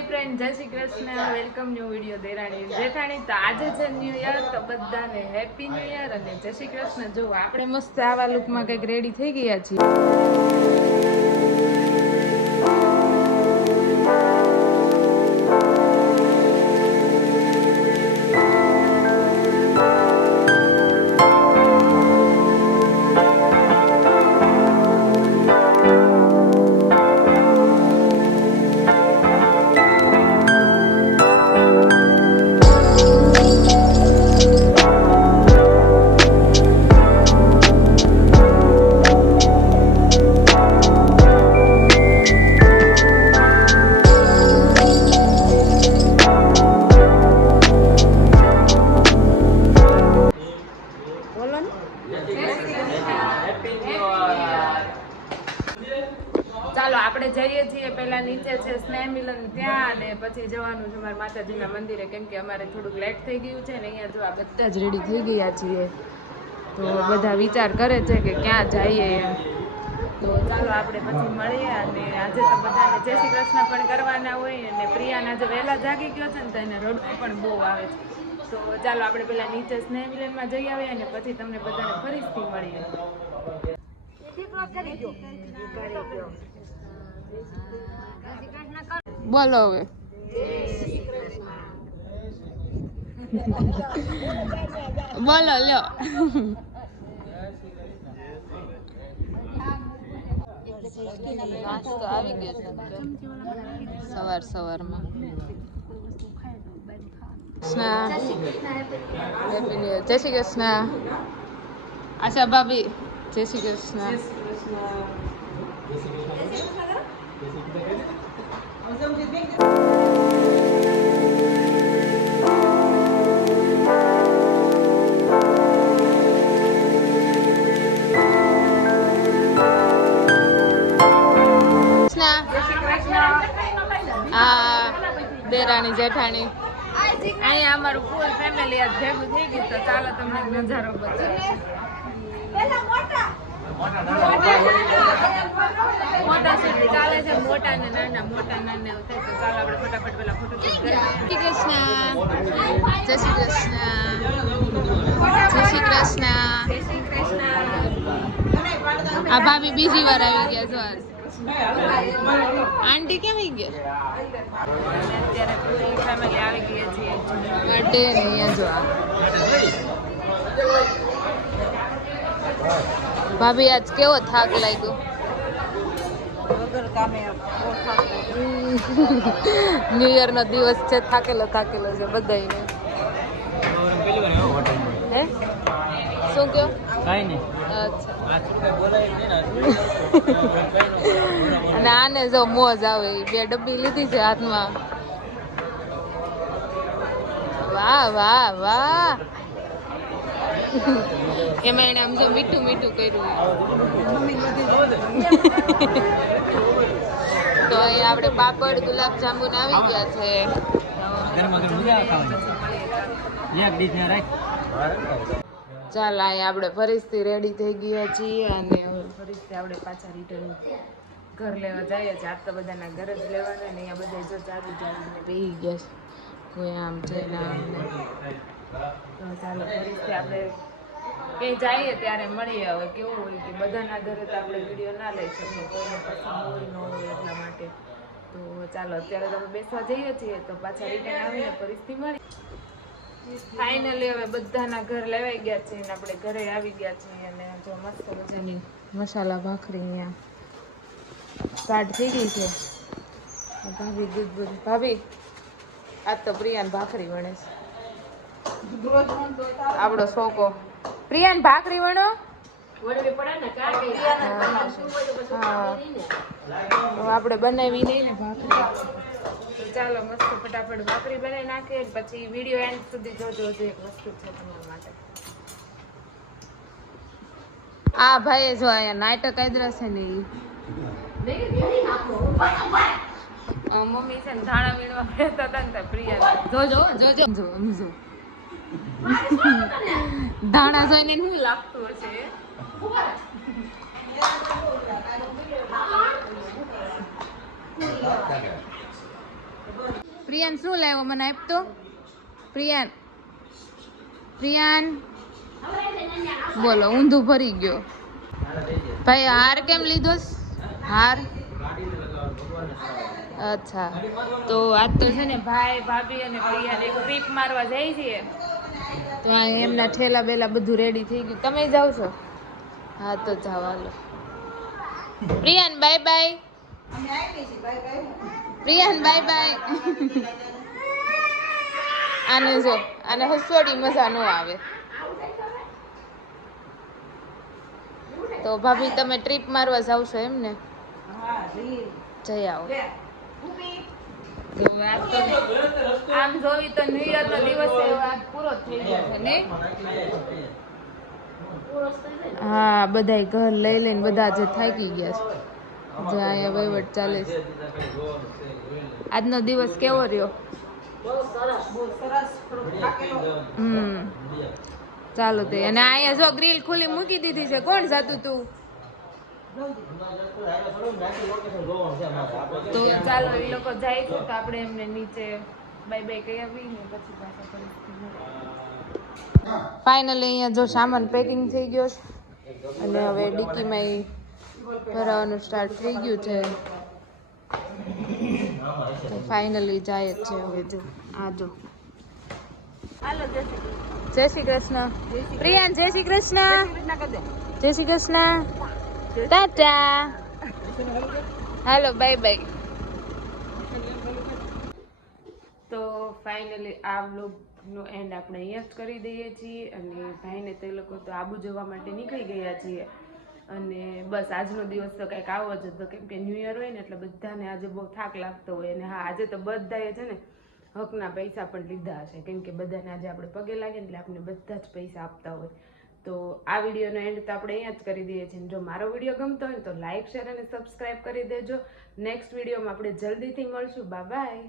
Friend Jai Shri Krishna. Welcome new video દેરાણી. જેઠાણી તો આજે છે ન્યુ યર તો બધાને હેપી ન્યુ યર અને જય શ્રી કૃષ્ણ. જો આપણે મસ્ત આવા લુકમાં કંઈક રેડી થઈ ગયા છીએ. ચાલો, આપણે જઈએ છીએ પહેલા નીચે છે સ્નેહ મિલન ત્યાં અને પછી જવાનું છે અમારા માતાજીના મંદિરે, કેમ કે અમારે થોડુંક લેટ થઈ ગયું છે ને અહીંયા જો આ બધા જ રેડી થઈ ગયા છીએ. તો બધા વિચાર કરે છે કે ક્યાં જઈએ. એમ તો ચાલો, આપણે પછી મળીએ અને આજે તો બધાને જય શ્રી કૃષ્ણ પણ કરવાના હોય અને પ્રિયાના જે વહેલા જાગી ગયો છે ને તો એને રડવું પણ બહુ આવે છે. તો ચાલો આપણે પેલા નીચે સ્નેહ જઈ આવીએ અને પછી તમને બધાને ફરીથી મળીએ. બોલો હવે. બોલો લ્યો. આવી ગયો છે. સવાર સવારમાં. કૃષ્ણ જય શ્રી કૃષ્ણ આશા ભાભી જય શ્રી કૃષ્ણ દેરાણી જેઠાણી અહીંયા અમારું ફૂલ ફેમિલી આજ ભેગું થઈ ગયું તો ચાલો તમને નજારો બતાવીએ. મોટા શૂટ ચાલે છે મોટા ને નાના મોટા નાના એવું થાય તો ચાલો આપણે ફટાફટ પેલા ફોટો જય કૃષ્ણ. જય શ્રી કૃષ્ણ. જય શ્રી કૃષ્ણ. જય શ્રી કૃષ્ણ. આ ભાભી બીજી વાર આવી ગયા જો. આંટી કેમ આવી ગયા? અત્યારે પૂરી ફેમિલી આવી ગઈ છે જો ભાભી આજ કેવો થાક લાગ્યો? ન્યુ યર નો દિવસ છે, થાકેલો થાકેલો છે બધાયને. હે? શું કયો કઈ નહીં. ને અને આને જો મોજ આવે બે ડબ્બી લીધી છે હાથમાં. વાહ વાહ વાહ. એમાં એને આમ જો મીઠું મીઠું કર્યું. તો અહીંયા આપણે પાપડ ગુલાબ જાંબુ આવી ગયા છે. એક ડીશ ને રાખ. ચાલ અહીંયા આપણે ફરીથી રેડી થઈ ગયા છીએ અને ફરીથી આપણે પાછા રિટર્ન ઘર લેવા જઈએ છીએ. આ તો બધાના ઘર જ લેવાના ને અહીંયા બધા જો ચાલુ ચાલીને બેસી ગયા છે. કોઈ આમ છે ને. આમ ચાલો, ફરીથી આપણે ક્યાંય જઈએ ત્યારે મળીએ હવે. કેવું હોય કે બધાના ઘરે તો આપણે વીડિયો ના લઈ શકીએ. કોઈને પસંદ હોય, ન હોય એટલા માટે. તો ચાલો, અત્યારે તમે બેસવા જઈએ છીએ તો પાછા રિટર્ન આવીને ફરીથી મળી ફાઇનલી હવે બધાના ઘર લેવાઈ ગયા છે અને આપણે ઘરે આવી ગયા છીએ અને જો મસ્ત મજાની મસાલા ભાખરી અહીંયા સ્ટાર્ટ થઈ ગઈ છે. ભાભી દૂધ બધું ભાભી આજ તો પ્રિયાન ભાખરી વણે છે. આપણો શોકો. પ્રિયાન ભાખરી વણો? હા. આપણે બનાવી નહીં ને ભાખરી. તો ચાલો મસ્ત ફટાફટ ભાખરી બનાવી નાખીએ પછી વીડિયો એન્ડ સુધી જોજો હજુ એક વસ્તુ છે તમારા માટે. આ ભાઈ જો અહીંયા નાટક આદરા છે ને ઈ. આ મમ્મી છે ને ધાણા વીણવા બેઠા હતા ને તો પ્રિયા જોજો જોજો જો સમજો ધાણા જોઈને શું લાગતું હશે? પ્રિયાન શું લાવ્યો? મને આપ તો? પ્રિયાન. પ્રિયાન. બોલો, ઊંધું ભરી ગયો. ભાઈ, હાર કેમ લીધો હાર? અચ્છા. તો આજ તો છે ને ભાઈ, ભાભી અને પ્રિયાન એક ટ્રીપ મારવા જાય છે તો એમના ઠેલા બેલા બધું રેડી થઈ ગયું. તમે જાઓ છો? હા, તો જાઓ, હાલો. Priyan bye bye Priyan bye bye. આને જો આને હસવાડી મજા ન આવે. તો ભાભી તમે ટ્રીપ મારવા જાવ છો એમ ને? જઈ આવો. તો આજ તો આમ જોઈ તો ન્યુ યર નો દિવસ પૂરો થઈ ગયો છે ને હા બધાય ઘર લઈ લઈને બધા જે થાકી ગયા છે. જે અહીંયા વહીવટ ચાલે છે. આજનો દિવસ કેવો રહ્યો? હમ. ચાલો તે. અને અહીંયા જો ગ્રીલ ખુલ્લી મૂકી દીધી છે. કોણ જાતું તું? તો ચાલો એ લોકો જાય છે તો આપણે એમને નીચે બાય બાય કહી આવી ને પછી પાછા ફાઇનલી અહીંયા જો સામાન પેકિંગ થઈ ગયો અને હવે ડિક્કીમાં ઈ ભરાવાનું સ્ટાર્ટ થઈ ગયું છે. તો ફાઇનલી જાય જ છે હવે જો આ જો. જય શ્રી કૃષ્ણ. પ્રિયાન જય શ્રી કૃષ્ણ. જય શ્રી કૃષ્ણ ટાટા. હાલો બાય બાય તો ફાઇનલી આ વ્લોગનો એન્ડ આપણે અહીંયા જ કરી દઈએ છીએ અને ભાઈને તે લોકો તો આબુ જવા માટે નીકળી ગયા છીએ. અને બસ આજનો દિવસ તો કંઈક આવો જ હતો. કેમ કે ન્યૂ યર હોય ને એટલે બધાને આજે બહુ થાક લાગતો હોય અને હા, આજે તો બધાએ છે ને હકના પૈસા પણ લીધા હશે. કેમ કે બધાને આજે આપણે પગે લાગે એટલે આપણે બધા જ પૈસા આપતા હોય. તો આ વિડીયોનો એન્ડ તો આપણે અહીંયા જ કરી દઈએ છીએ. જો મારો વીડિયો ગમતો હોય તો લાઇક શેર અને સબસ્ક્રાઈબ કરી દેજો. નેક્સ્ટ વિડીયોમાં આપણે જલ્દીથી મળશું. બાય.